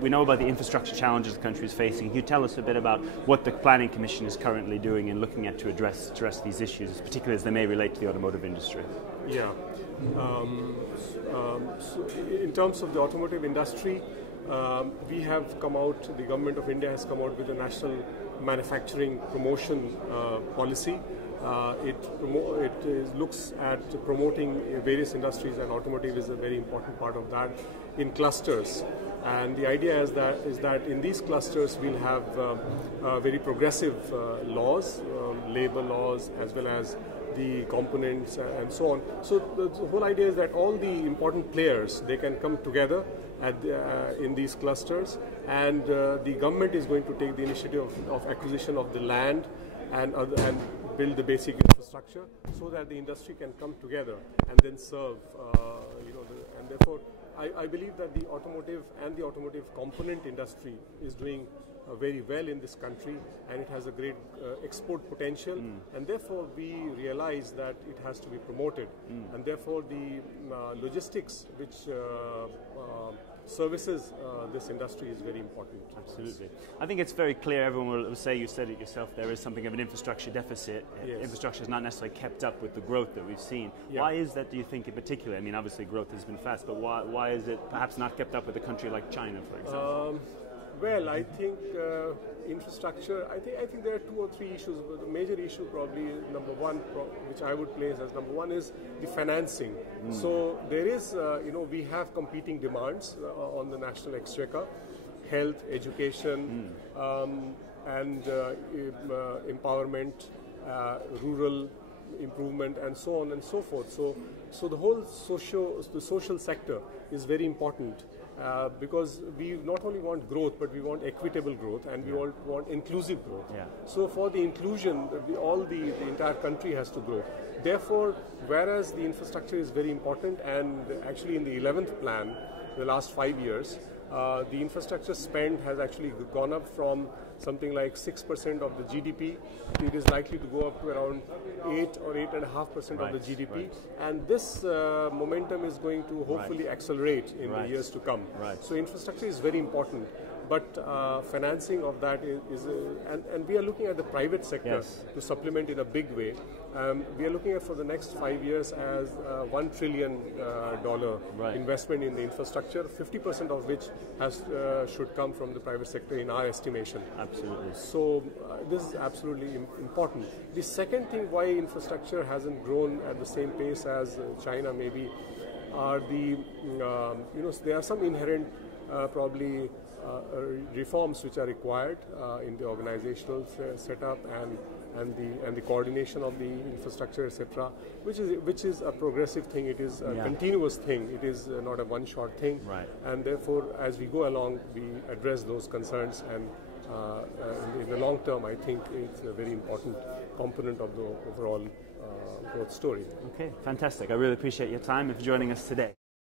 we know about the infrastructure challenges the country is facing. Can you tell us a bit about what the Planning Commission is currently doing and looking at to address these issues, particularly as they may relate to the automotive industry? Yeah. So in terms of the automotive industry, we have come out, the government of India has come out with a national manufacturing promotion policy. It looks at promoting various industries, and automotive is a very important part of that, in clusters. And the idea is that in these clusters we'll have very progressive laws, labor laws, as well as the components and so on. So the whole idea is that all the important players, they can come together in these clusters, and the government is going to take the initiative of acquisition of the land and build the basic infrastructure so that the industry can come together and then serve, and therefore I believe that the automotive and the automotive component industry is doing very well in this country, and it has a great export potential, and therefore we realize that it has to be promoted, and therefore the logistics which services this industry is very important. Absolutely. I think it's very clear, everyone will say, you said it yourself, there is something of an infrastructure deficit. Yes. Infrastructure is not necessarily kept up with the growth that we've seen. Yeah. Why is that, do you think, in particular? I mean, obviously growth has been fast, but why is it perhaps not kept up with a country like China, for example? Well, I think infrastructure, I think there are two or three issues. But the major issue probably number one, which I would place as number one, is the financing. So there is, we have competing demands on the national exchequer: health, education, and empowerment, rural improvement, and so on and so forth. So the whole social sector is very important. Because we not only want growth, but we want equitable growth, and we want inclusive growth. Yeah. So for the inclusion, the entire country has to grow. Therefore, whereas the infrastructure is very important, and actually in the 11th plan, the last 5 years, the infrastructure spend has actually gone up from something like 6% of the GDP. It is likely to go up to around 8 or 8.5% of the GDP. And this momentum is going to hopefully accelerate in the years to come. So infrastructure is very important. But financing of that is and we are looking at the private sector to supplement in a big way. We are looking at, for the next 5 years, as $1 trillion investment in the infrastructure, 50% of which should come from the private sector in our estimation. Absolutely. So this is absolutely important. The second thing why infrastructure hasn't grown at the same pace as China maybe are there are some inherent probably reforms which are required in the organizational setup and the coordination of the infrastructure, etc., which is a progressive thing. It is a continuous thing. It is not a one-shot thing. And therefore, as we go along, we address those concerns, and in the long term, I think it's a very important component of the overall growth story. Okay, fantastic. I really appreciate your time and for joining us today.